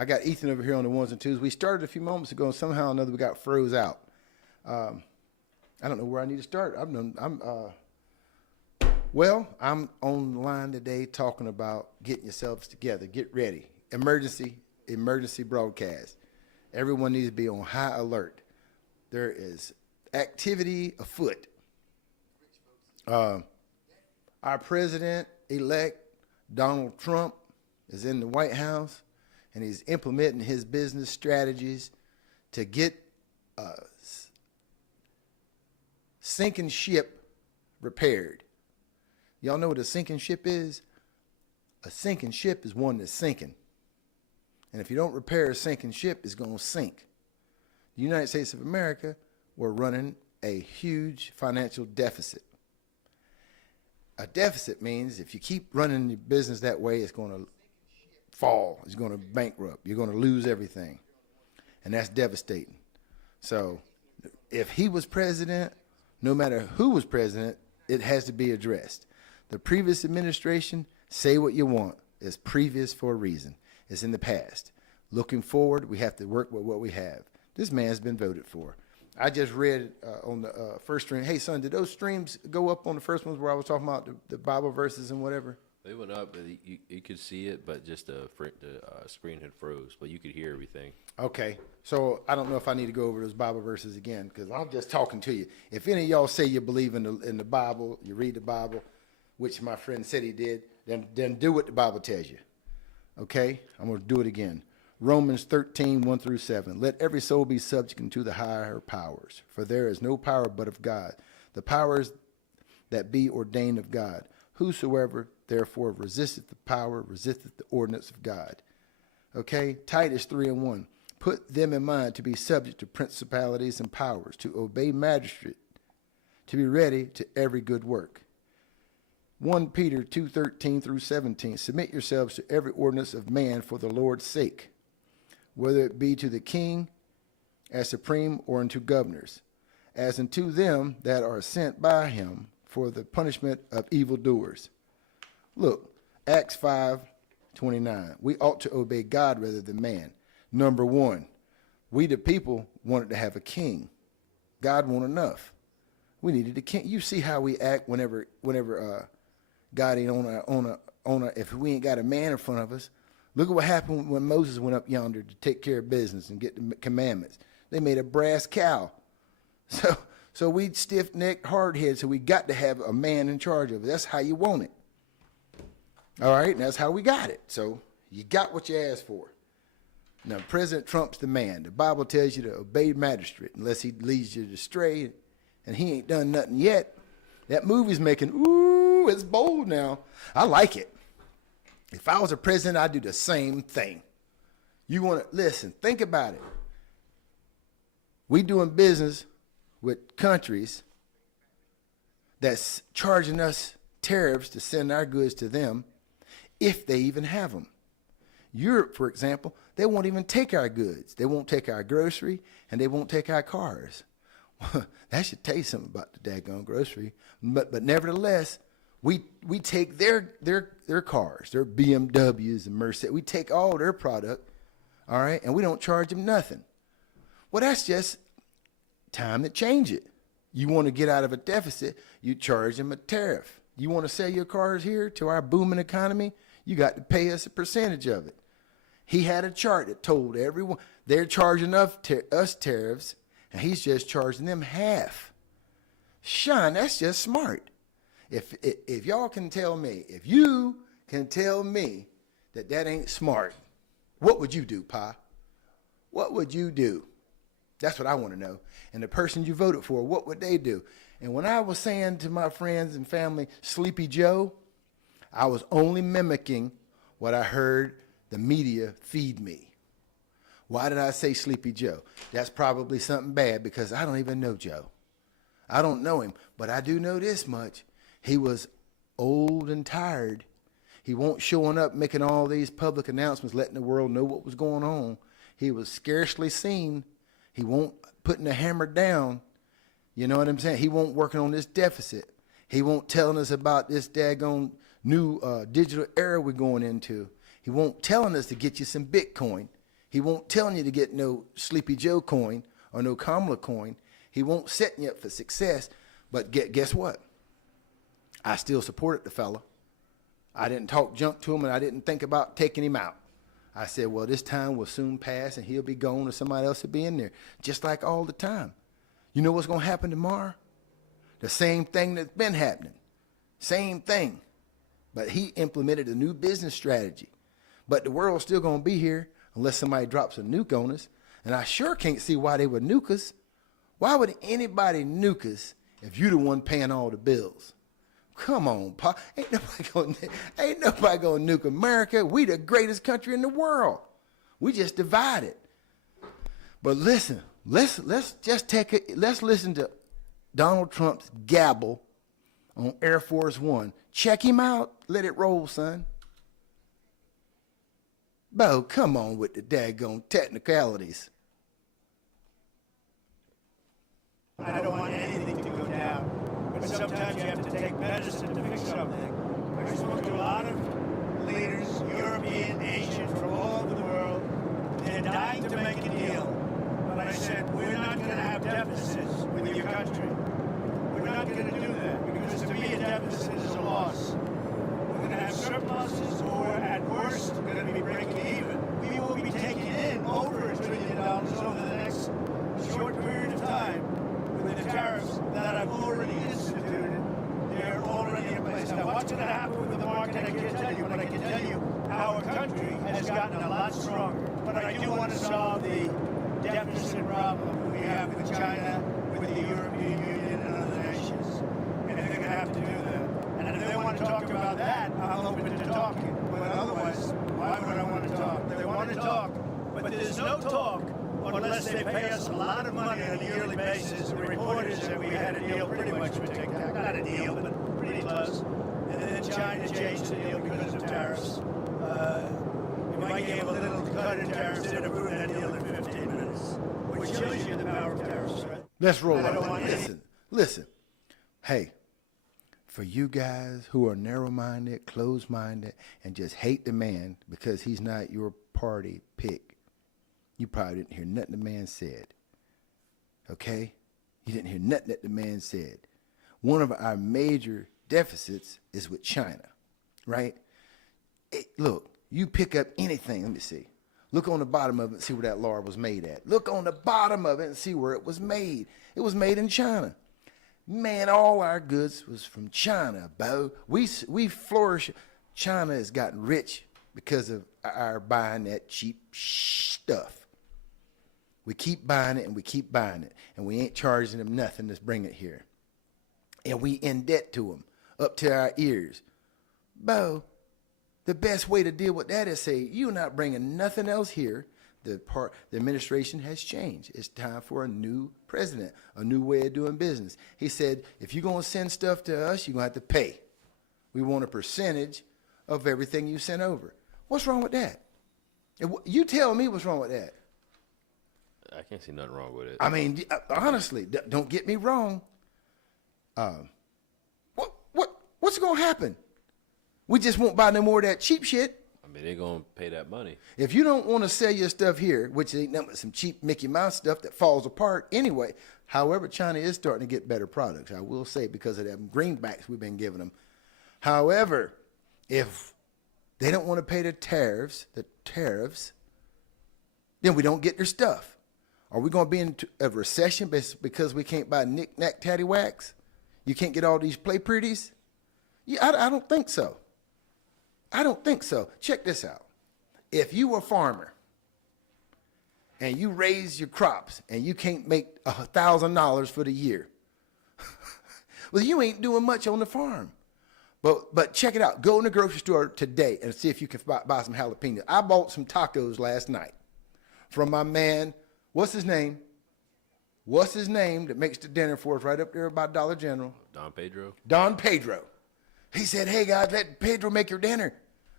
I got Ethan over here on the ones and twos. We started a few moments ago, and somehow or another we got froze out. I don't know where I need to start. Well, I'm online today talking about getting yourselves together. Get ready. Emergency broadcast. Everyone needs to be on high alert. There is activity afoot. Our president-elect, Donald Trump, is in the White House, and he's implementing his business strategies to get a sinking ship repaired. Y'all know what a sinking ship is? A sinking ship is one that's sinking. And if you don't repair a sinking ship, it's going to sink. The United States of America, we're running a huge financial deficit. A deficit means if you keep running your business that way, it's going to fall. It's going to bankrupt. You're going to lose everything. And that's devastating. So if he was president, no matter who was president, it has to be addressed. The previous administration, say what you want, is previous for a reason. It's in the past. Looking forward, we have to work with what we have. This man's been voted for. I just read on the first stream, hey, son, did those streams go up on the first ones where I was talking about the Bible verses and whatever? They went up, but you could see it, but just the screen had froze, but you could hear everything. Okay, so I don't know if I need to go over those Bible verses again, because I'm just talking to you. If any of y'all say you believe in the Bible, you read the Bible, which my friend said he did, then do what the Bible tells you. Okay, I'm going to do it again. Romans 13, 1 through 7. Let every soul be subject unto the higher powers, for there is no power but of God. The powers that be ordained of God. Whosoever therefore resisteth the power, resisteth the ordinance of God. Okay, Titus 3 and 1. Put them in mind to be subject to principalities and powers, to obey magistrate, to be ready to every good work. 1 Peter 2:13 through 17. Submit yourselves to every ordinance of man for the Lord's sake, whether it be to the king as supreme or unto governors, as unto them that are sent by him for the punishment of evildoers. Look, Acts 5:29. We ought to obey God rather than man. Number one, we the people wanted to have a king. God won't enough. We needed a king. You see how we act whenever God ain't on a if we ain't got a man in front of us. Look at what happened when Moses went up yonder to take care of business and get the commandments. They made a brass cow. So we stiff-necked, hard-headed, so we got to have a man in charge of it. That's how you want it. All right, and that's how we got it. So you got what you asked for. Now, President Trump's the man. The Bible tells you to obey magistrate unless he leads you astray, and he ain't done nothing yet. That movie's making, ooh, it's bold now. I like it. If I was a president, I'd do the same thing. You want to, listen, think about it. We doing business with countries that's charging us tariffs to send our goods to them, if they even have them. Europe, for example, they won't even take our goods. They won't take our grocery, and they won't take our cars. That should tell you something about the daggone grocery. But nevertheless, we take their cars, their BMWs and Mercedes. We take all their product, all right, and we don't charge them nothing. Well, that's just time to change it. You want to get out of a deficit, you charge them a tariff. You want to sell your cars here to our booming economy, you got to pay us a percentage of it. He had a chart that told everyone they're charging us tariffs, and he's just charging them half. Sean, that's just smart. If y'all can tell me, if you can tell me that ain't smart, what would you do, Pa? What would you do? That's what I want to know. And the person you voted for, what would they do? And when I was saying to my friends and family, Sleepy Joe, I was only mimicking what I heard the media feed me. Why did I say Sleepy Joe? That's probably something bad because I don't even know Joe. I don't know him, but I do know this much. He was old and tired. He won't showing up making all these public announcements, letting the world know what was going on. He was scarcely seen. He won't putting the hammer down. You know what I'm saying? He won't working on this deficit. He won't telling us about this daggone new digital era we're going into. He won't telling us to get you some Bitcoin. He won't tell you to get no Sleepy Joe coin or no Kamala coin. He won't set you up for success. But guess what? I still supported the fella. I didn't talk junk to him, and I didn't think about taking him out. I said, well, this time will soon pass, and he'll be gone, or somebody else will be in there, just like all the time. You know what's going to happen tomorrow? The same thing that's been happening. Same thing. But he implemented a new business strategy. But the world's still going to be here unless somebody drops a nuke on us. And I sure can't see why they would nuke us. Why would anybody nuke us if you're the one paying all the bills? Come on, Pa. Ain't nobody gonna nuke America. We the greatest country in the world. We just divided. But listen, let's listen to Donald Trump's gabble on Air Force One. Check him out. Let it roll, son. Bo, come on with the daggone technicalities. I don't want anything to go down, but sometimes you have to take medicine to fix something. I spoke to a lot of leaders, European, Asian, from all over the world. They're dying to make a deal. But I said, we're not going to have deficits with your country. We're not going to do that, because to me a deficit is a loss. We're going to have surpluses, or at worst, we're going to be breaking even. We will be taking in over $1 trillion over the next short period of time. With the tariffs that I've already instituted, they're already in place. Now, what's going to happen with the market, I can't tell you, but I can tell you our country has gotten a lot stronger. But I do want to solve the deficit problem we have with China, with the European Union, and other nations. And they're going to have to do that. And if they want to talk about that, I'm open to talking. But otherwise, why would I want to talk? They want to talk, but there's no talk unless they pay us a lot of money on a yearly basis. The report is that we had a deal pretty much with TikTok. Not a deal, but pretty close. And then China changed the deal because of tariffs. If I gave a little cut in tariffs, they'd approve that deal in 15 minutes. Which shows you the power of tariffs, right? Let's roll on. Listen. Hey, for you guys who are narrow-minded, closed-minded, and just hate the man because he's not your party pick, you probably didn't hear nothing the man said. Okay? You didn't hear nothing that the man said. One of our major deficits is with China, right? Look, you pick up anything. Let me see. Look on the bottom of it and see where that lard was made at. Look on the bottom of it and see where it was made. It was made in China. Man, all our goods was from China, Bo. We flourish. China has gotten rich because of our buying that cheap stuff. We keep buying it and we keep buying it. And we ain't charging them nothing to bring it here. And we in debt to them up to our ears. Bo, the best way to deal with that is say, you're not bringing nothing else here. The administration has changed. It's time for a new president, a new way of doing business. He said, if you're going to send stuff to us, you're going to have to pay. We want a percentage of everything you send over. What's wrong with that? You tell me what's wrong with that. I can't see nothing wrong with it. I mean, honestly, don't get me wrong. What's going to happen? We just won't buy no more of that cheap shit. I mean, they're going to pay that money. If you don't want to sell your stuff here, which ain't nothing but some cheap Mickey Mouse stuff that falls apart anyway. However, China is starting to get better products, I will say, because of them greenbacks we've been giving them. However, if they don't want to pay the tariffs, then we don't get their stuff. Are we going to be in a recession because we can't buy knick-knack, taddywhacks? You can't get all these play pretties? Yeah, I don't think so. I don't think so. Check this out. If you were a farmer and you raise your crops and you can't make $1,000 for the year, well, you ain't doing much on the farm. But check it out. Go in the grocery store today and see if you can buy some jalapenos. I bought some tacos last night from my man. What's his name? What's his name that makes the dinner for us right up there by Dollar General? Don Pedro? Don Pedro. He said, hey, guys, let Pedro make your dinner.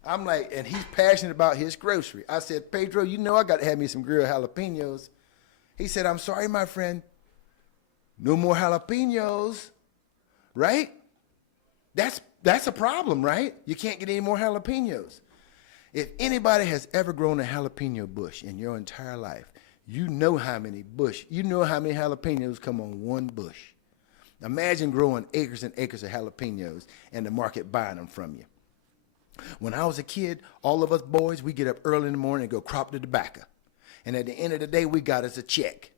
I'm like, and he's passionate about his grocery. I said, Pedro, you know I got to have me some grilled jalapenos. He said, I'm sorry, my friend. No more jalapenos, right? That's a problem, right? You can't get any more jalapenos. If anybody has ever grown a jalapeno bush in your entire life, you know how many jalapenos come on one bush. Imagine growing acres and acres of jalapenos and the market buying them from you. When I was a kid, all of us boys, we get up early in the morning and go crop the tobacco. And at the end of the day, we got us a check.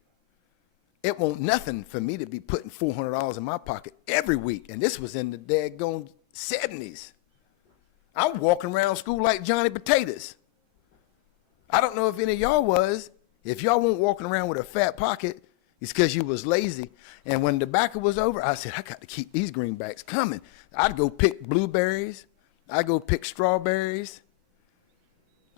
It won't nothing for me to be putting $400 in my pocket every week. And this was in the daggone 70s. I'm walking around school like Johnny Potatoes. I don't know if any of y'all was. If y'all weren't walking around with a fat pocket, it's because you was lazy. And when the tobacco was over, I said, I got to keep these greenbacks coming. I'd go pick blueberries. I'd go pick strawberries.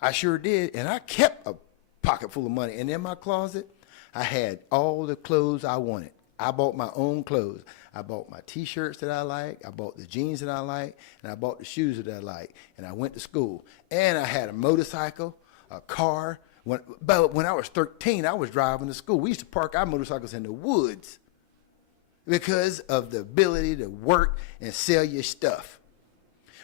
I sure did. And I kept a pocket full of money. And in my closet, I had all the clothes I wanted. I bought my own clothes. I bought my T-shirts that I like. I bought the jeans that I like. And I bought the shoes that I like. And I went to school. And I had a motorcycle, a car. But when I was 13, I was driving to school. We used to park our motorcycles in the woods because of the ability to work and sell your stuff.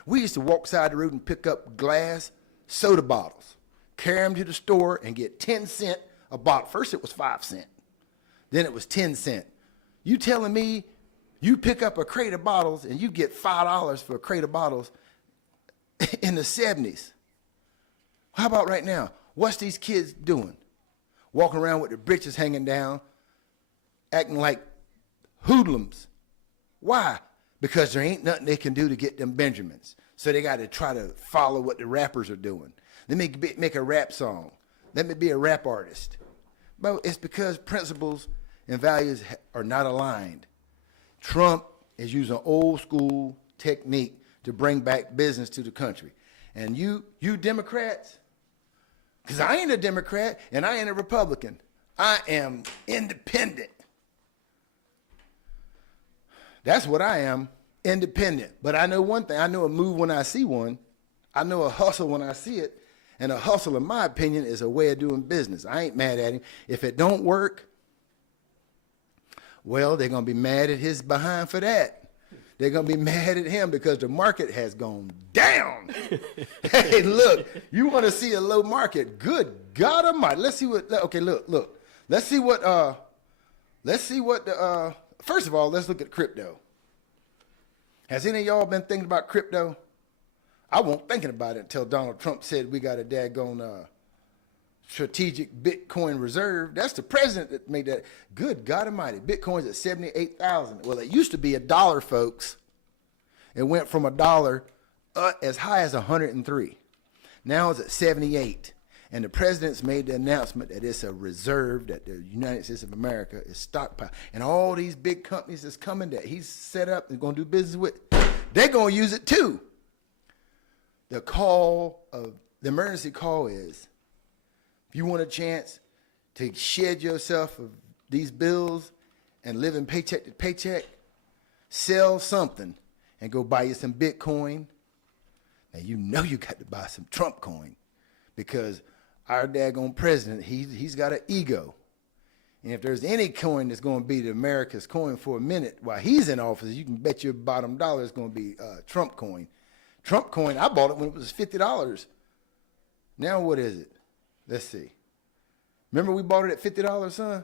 We used to walk side the road and pick up glass soda bottles, carry them to the store, and get 10 cents a bottle. First it was 5 cents. Then it was 10 cents. You telling me you pick up a crate of bottles and you get $5 for a crate of bottles in the 70s? How about right now? What's these kids doing? Walking around with their britches hanging down, acting like hoodlums. Why? Because there ain't nothing they can do to get them Benjamins. So they got to try to follow what the rappers are doing. Let me make a rap song. Let me be a rap artist. But it's because principles and values are not aligned. Trump is using old school technique to bring back business to the country. And you Democrats, because I ain't a Democrat and I ain't a Republican. I am independent. That's what I am, independent. But I know one thing. I know a move when I see one. I know a hustle when I see it. And a hustle, in my opinion, is a way of doing business. I ain't mad at him. If it don't work, well, they're going to be mad at his behind for that. They're going to be mad at him because the market has gone down. Hey, look, you want to see a low market? Good God Almighty. Let's see what, okay, look. Let's see what first of all, let's look at crypto. Has any of y'all been thinking about crypto? I wasn't thinking about it until Donald Trump said we got a daggone strategic Bitcoin reserve. That's the president that made that. Good God Almighty. Bitcoin's at 78,000. Well, it used to be $1, folks. It went from $1 as high as 103. Now it's at 78. And the president's made the announcement that it's a reserve that the United States of America is stockpiled. And all these big companies that's coming that he's set up and going to do business with, they're going to use it too. The emergency call is, if you want a chance to shed yourself of these bills and live in paycheck to paycheck, sell something and go buy you some Bitcoin. Now you know you got to buy some Trump coin because our daggone president, he's got an ego. And if there's any coin that's going to be the America's coin for a minute while he's in office, you can bet your bottom dollar is going to be Trump coin. Trump coin, I bought it when it was $50. Now what is it? Let's see. Remember we bought it at $50, son?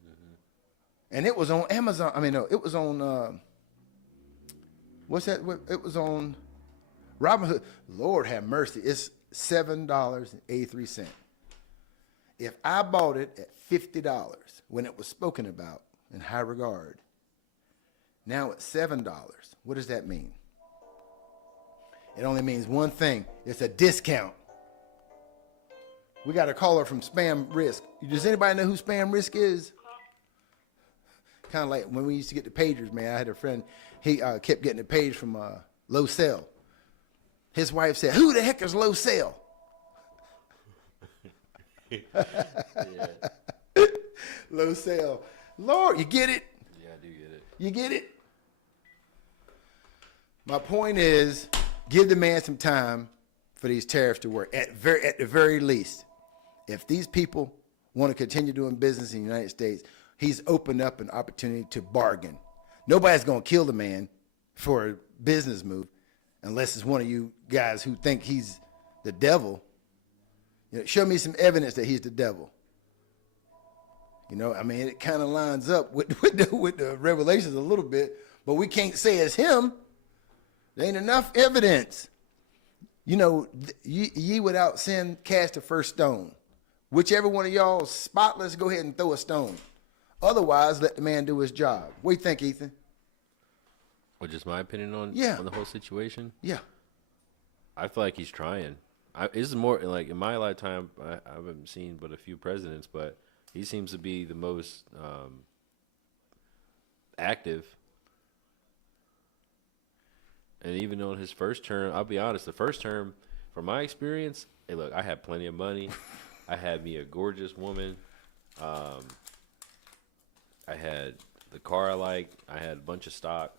Mm-hmm. And it was on Amazon. I mean, no, it was on, what's that? It was on Robinhood. Lord have mercy. It's $7.83. If I bought it at $50 when it was spoken about in high regard, now it's $7. What does that mean? It only means one thing. It's a discount. We got a caller from Spam Risk. Does anybody know who Spam Risk is? Kind of like when we used to get the pagers, man. I had a friend, he kept getting the page from Low Cell. His wife said, who the heck is Low Cell? Low Cell. Lord, you get it? Yeah, I do get it. You get it? My point is, give the man some time for these tariffs to work, at the very least. If these people want to continue doing business in the United States, he's opened up an opportunity to bargain. Nobody's going to kill the man for a business move unless it's one of you guys who think he's the devil. Show me some evidence that he's the devil. I mean, it kind of lines up with the Revelations a little bit, but we can't say it's him. There ain't enough evidence. Ye without sin cast the first stone. Whichever one of y'all is spotless, go ahead and throw a stone. Otherwise, let the man do his job. What do you think, Ethan? Well, just my opinion on the whole situation. Yeah. I feel like he's trying. This is more like in my lifetime. I haven't seen but a few presidents, but he seems to be the most active. And even on his first term, I'll be honest, the first term, from my experience, hey, look, I had plenty of money. I had me a gorgeous woman. I had the car I liked. I had a bunch of stock.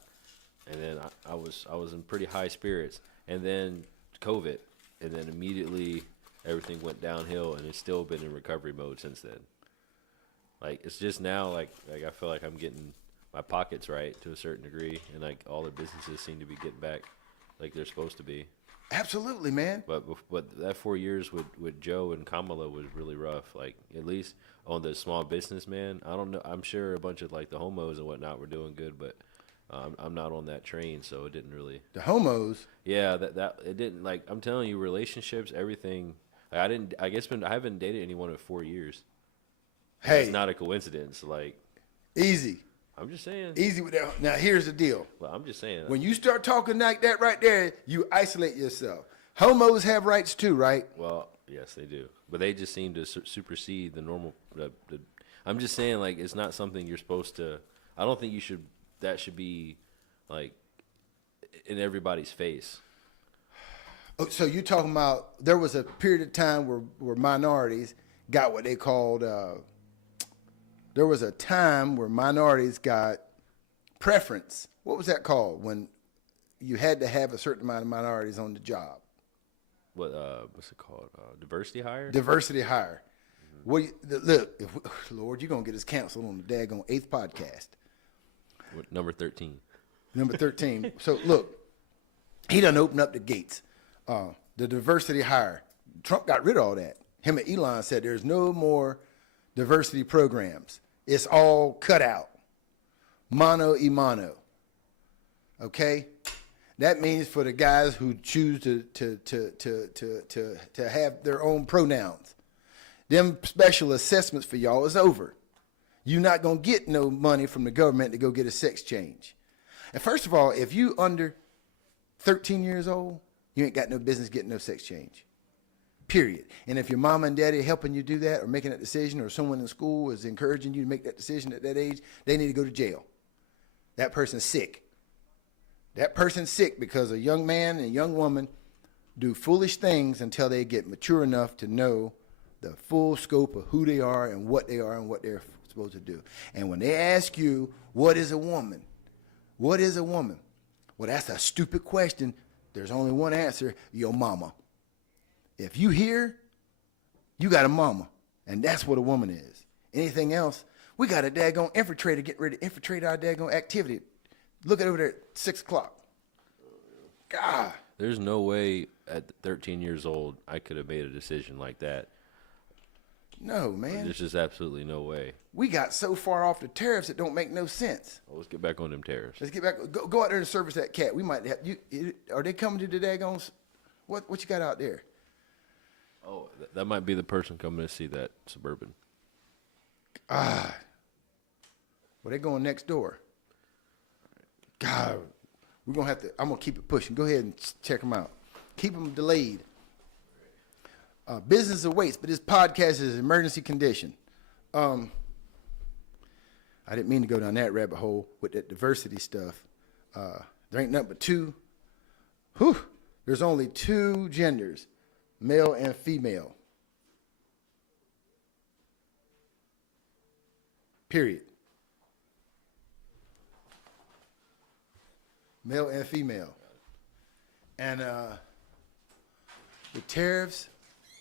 And then I was in pretty high spirits. And then COVID. And then immediately everything went downhill, and it's still been in recovery mode since then. Like, it's just now, like I feel like I'm getting my pockets right to a certain degree, and like all the businesses seem to be getting back like they're supposed to be. Absolutely, man. But that 4 years with Joe and Kamala was really rough. Like, at least on the small business, man. I don't know. I'm sure a bunch of like the homos and whatnot were doing good, but I'm not on that train, so it didn't really. The homos. Yeah, that it didn't, like, I'm telling you, relationships, everything. Like, I haven't dated anyone in 4 years. Hey, it's not a coincidence. Like, easy. I'm just saying. Easy with that. Now, here's the deal. Well, I'm just saying. When you start talking like that right there, you isolate yourself. Homos have rights too, right? Well, yes, they do. But they just seem to supersede the normal. I'm just saying, like, it's not something you're supposed to. I don't think that should be, like, in everybody's face. Oh, so you're talking about there was a period of time where minorities got what they called. There was a time where minorities got preference. What was that called? When you had to have a certain amount of minorities on the job. What's it called? Diversity hire? Diversity hire. Mm-hmm. Look, Lord, you're going to get us canceled on the daggone 8th podcast. Number 13. Number 13. So, look, he done opened up the gates. The diversity hire. Trump got rid of all that. Him and Elon said there's no more diversity programs. It's all cut out. Mano y mano. Okay? That means for the guys who choose to have their own pronouns. Them special assessments for y'all is over. You're not going to get no money from the government to go get a sex change. And first of all, if you under 13 years old, you ain't got no business getting no sex change. Period. And if your mama and daddy are helping you do that or making that decision, or someone in school is encouraging you to make that decision at that age, they need to go to jail. That person's sick. That person's sick because a young man and a young woman do foolish things until they get mature enough to know the full scope of who they are and what they're supposed to do. And when they ask you, what is a woman? What is a woman? Well, that's a stupid question. There's only one answer: your mama. If you hear, you got a mama, and that's what a woman is. Anything else, we got a daggone infiltrator getting ready to infiltrate our daggone activity. Look at over there at 6 o'clock. God. There's no way at 13 years old I could have made a decision like that. No, man. There's just absolutely no way. We got so far off the tariffs it don't make no sense. Well, let's get back on them tariffs. Let's get back. Go out there and service that cat. We might have you. Are they coming to the daggone? What you got out there? Oh, that might be the person coming to see that Suburban. Well, they going next door. God, we're gonna have to. I'm gonna keep it pushing. Go ahead and check them out. Keep them delayed. Business awaits, but this podcast is an emergency condition. I didn't mean to go down that rabbit hole with that diversity stuff. There ain't nothing but two. There's only two genders, male and female. Period. Male and female. And the tariffs,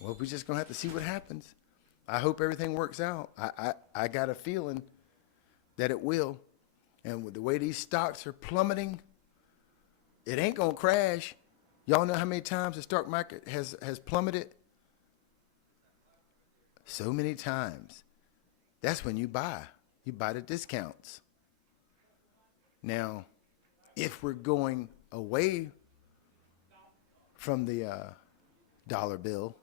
well, we're just going to have to see what happens. I hope everything works out. I got a feeling that it will. And with the way these stocks are plummeting, it ain't going to crash. Y'all know how many times the stock market has plummeted? So many times. That's when you buy. You buy the discounts. Now, if we're going away from the dollar bill,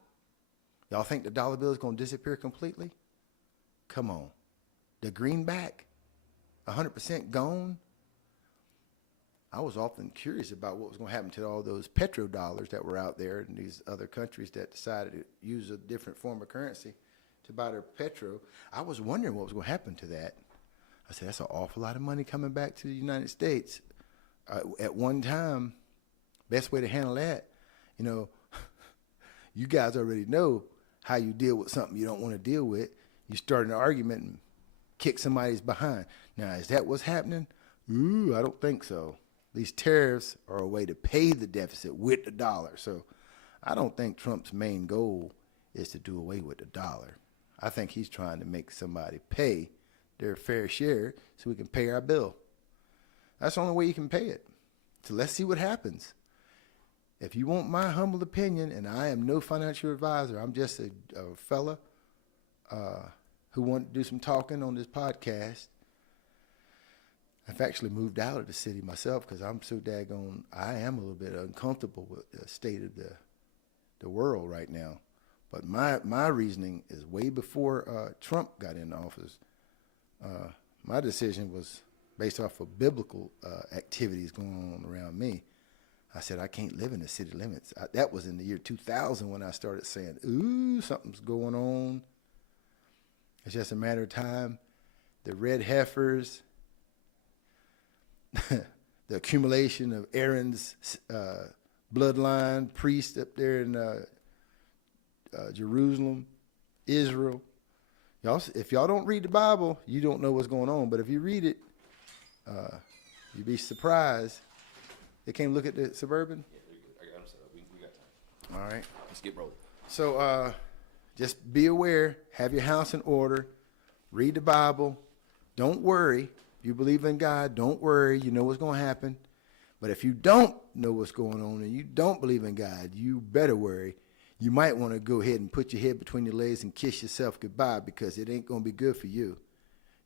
y'all think the dollar bill is going to disappear completely? Come on. The greenback, 100% gone? I was often curious about what was going to happen to all those petrodollars that were out there in these other countries that decided to use a different form of currency to buy their petro. I was wondering what was going to happen to that. I said, that's an awful lot of money coming back to the United States. At one time, best way to handle that, you know, you guys already know how you deal with something you don't want to deal with. You start an argument and kick somebody's behind. Now, is that what's happening? Ooh, I don't think so. These tariffs are a way to pay the deficit with the dollar. So I don't think Trump's main goal is to do away with the dollar. I think he's trying to make somebody pay their fair share so we can pay our bill. That's the only way you can pay it. So let's see what happens. If you want my humble opinion, and I am no financial advisor, I'm just a fella who wanted to do some talking on this podcast. I've actually moved out of the city myself because I'm so daggone, I am a little bit uncomfortable with the state of the world right now. But my reasoning is way before Trump got in office. My decision was based off of biblical activities going on around me. I said, I can't live in the city limits. That was in the year 2000 when I started saying, ooh, something's going on. It's just a matter of time. The red heifers, the accumulation of Aaron's bloodline, priest up there in Jerusalem, Israel. Y'all, if y'all don't read the Bible, you don't know what's going on. But if you read it, you'd be surprised. They came look at the Suburban? Yeah, I got them set up. We got time. All right. Let's get rolling. So just be aware. Have your house in order. Read the Bible. Don't worry. If you believe in God, don't worry. You know what's going to happen. But if you don't know what's going on and you don't believe in God, you better worry. You might want to go ahead and put your head between your legs and kiss yourself goodbye because it ain't going to be good for you.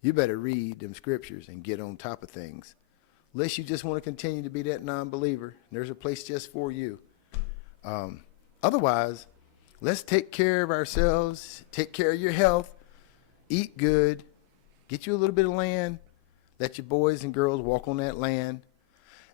You better read them scriptures and get on top of things. Unless you just want to continue to be that non-believer, there's a place just for you. Otherwise, let's take care of ourselves, take care of your health, eat good, get you a little bit of land, let your boys and girls walk on that land.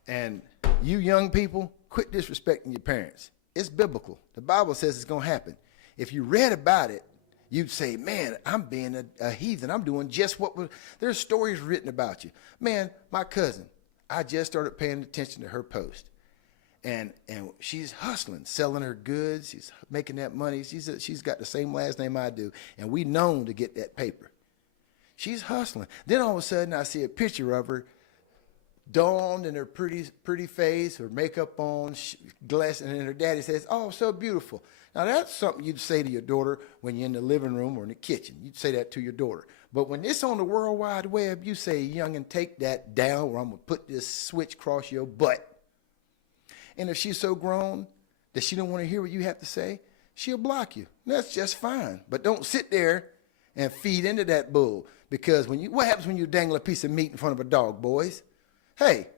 And you young people, quit disrespecting your parents. It's biblical. The Bible says it's going to happen. If you read about it, you'd say, man, I'm being a heathen. I'm doing just what was. There's stories written about you. Man, my cousin, I just started paying attention to her post. And she's hustling, selling her goods. She's making that money. She's got the same last name I do. And we known to get that paper. She's hustling. Then all of a sudden I see a picture of her dawned in her pretty face, her makeup on, glass, and then her daddy says, oh, so beautiful. Now, that's something you'd say to your daughter when you're in the living room or in the kitchen. You'd say that to your daughter. But when it's on the World Wide Web, you say, youngin', take that down or I'm going to put this switch across your butt. And if she's so grown that she don't want to hear what you have to say, she'll block you. That's just fine. But don't sit there and feed into that bull. Because what happens when you dangle a piece of meat in front of a dog, boys? Hey,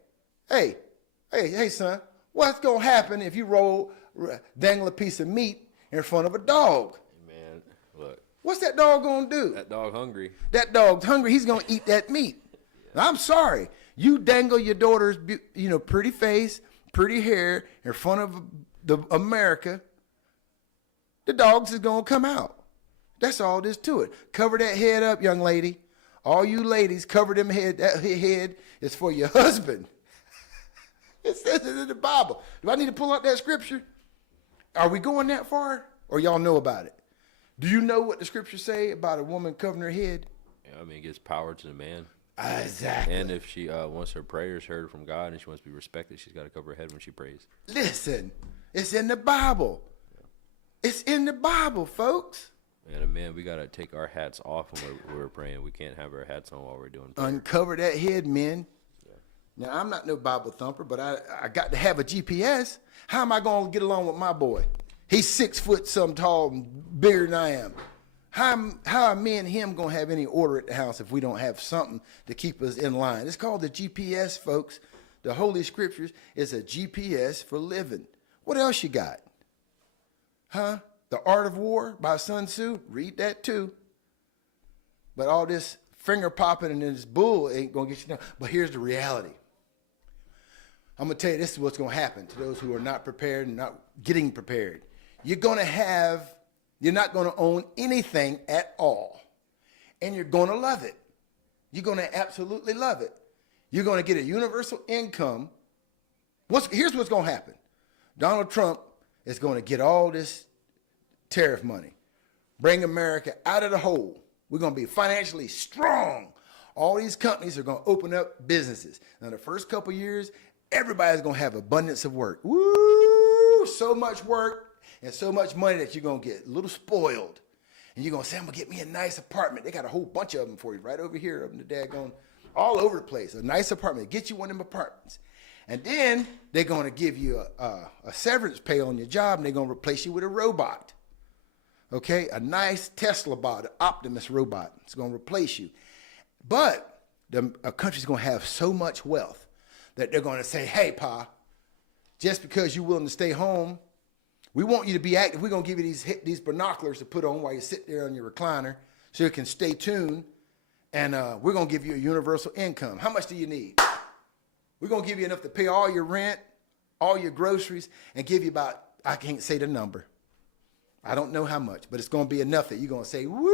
son, what's going to happen if you dangle a piece of meat in front of a dog? Man, look. What's that dog going to do? That dog hungry. That dog's hungry. He's going to eat that meat. Yeah. I'm sorry. You dangle your daughter's, pretty face, pretty hair in front of America, the dogs is going to come out. That's all there is to it. Cover that head up, young lady. All you ladies, cover them head. That head is for your husband. It says it in the Bible. Do I need to pull out that scripture? Are we going that far? Or y'all know about it? Do you know what the scriptures say about a woman covering her head? Yeah, I mean, it gives power to the man. Exactly. And if she wants her prayers heard from God and she wants to be respected, she's got to cover her head when she prays. Listen, it's in the Bible. It's in the Bible, folks. And man, we got to take our hats off when we're praying. We can't have our hats on while we're doing prayer. Uncover that head, men. Yeah. Now, I'm not no Bible thumper, but I got to have a GPS. How am I going to get along with my boy? He's 6 foot some tall and bigger than I am. How are me and him going to have any order at the house if we don't have something to keep us in line? It's called the GPS, folks. The Holy Scriptures is a GPS for living. What else you got? Huh? The Art of War by Sun Tzu? Read that too. But all this finger popping and this bull ain't going to get you down. But here's the reality. I'm going to tell you, this is what's going to happen to those who are not prepared and not getting prepared. You're not going to own anything at all. And you're going to love it. You're going to absolutely love it. You're going to get a universal income. Here's what's going to happen. Donald Trump is going to get all this tariff money, bring America out of the hole. We're going to be financially strong. All these companies are going to open up businesses. Now, the first couple years, everybody's going to have abundance of work. Woo! So much work and so much money that you're going to get a little spoiled. And you're going to say, I'm going to get me a nice apartment. They got a whole bunch of them for you right over here, up in the daggone, all over the place. A nice apartment. Get you one of them apartments. And then they're going to give you a severance pay on your job, and they're going to replace you with a robot. Okay? A nice Tesla bot, an Optimus robot. It's going to replace you. But a country's going to have so much wealth that they're going to say, hey, Pa, just because you're willing to stay home, we want you to be active. We're going to give you these binoculars to put on while you sit there on your recliner so you can stay tuned. And we're going to give you a universal income. How much do you need? We're going to give you enough to pay all your rent, all your groceries, and give you about, I can't say the number. I don't know how much, but it's going to be enough that you're going to say, woo,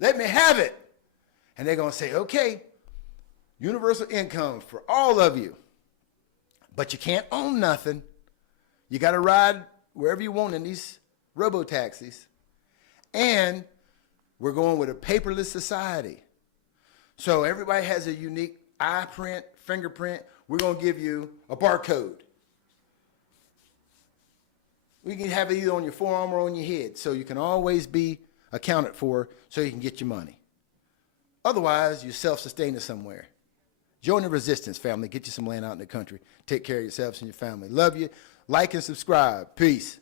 let me have it. And they're going to say, okay, universal income for all of you. But you can't own nothing. You got to ride wherever you want in these robo-taxis. And we're going with a paperless society. So everybody has a unique eye print, fingerprint. We're going to give you a barcode. We can have it either on your forearm or on your head, so you can always be accounted for so you can get your money. Otherwise, you're self-sustaining somewhere. Join the resistance, family. Get you some land out in the country. Take care of yourselves and your family. Love you. Like and subscribe. Peace.